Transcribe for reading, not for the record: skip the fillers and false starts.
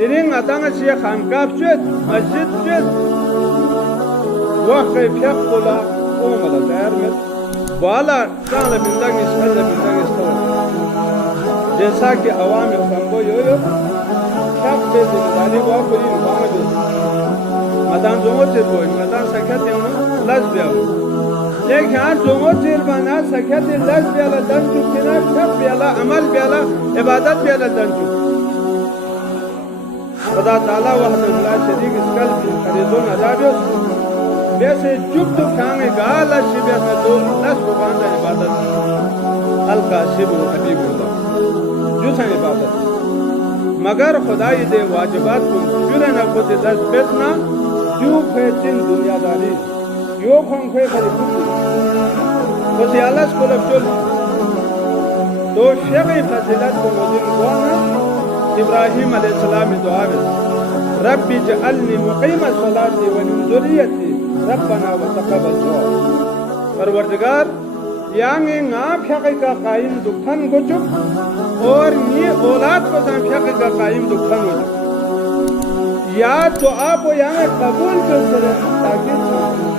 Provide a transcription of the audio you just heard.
درين أتانا شيء خانقاب شد مسجد شد وقت فيق قولا قوملا تعرمت والا سالا بندان اسمال بندان استوى جیسا کہ عوام خانقو یو فيق بيزي داني واقو ينفعنا بيزي مدان زمو تير مدان سكت يمنا لاز بيالو لیکن آن زمو تير بانا سكت لاز بيالا دنجو كنا فيق بيالا عمل بيالا عبادت بيالا دنجو خدا تعالی وحد اللہ شریک اس قلب خریدون عذابیس بیسے جب تو کھانے گالا شبہ میں دو نس کو باندھا عبادت حلقہ شبہ حبیب اللہ جو سن عبادت مگر خدای دے واجبات کو جرنا خود دست بیتنا جو پھیچن دنیا داری یو کھن کھوئے خری کھوئی خوشی اللہ سکولب چل تو شیخی فضیلت کو مدین کوانا ابراہیم علیہ السلام دعا ہے رب اجعلنی مقیم الصلاۃ ومن ذریتی ربنا وتقبل دعا پروردگار یانگے نام فقہ کا قائم دکھن کو چک اور نی اولاد کو سان فقہ کا قائم دکھن کو چک یا دعا کو یانگے قبول کر سرے تاکہ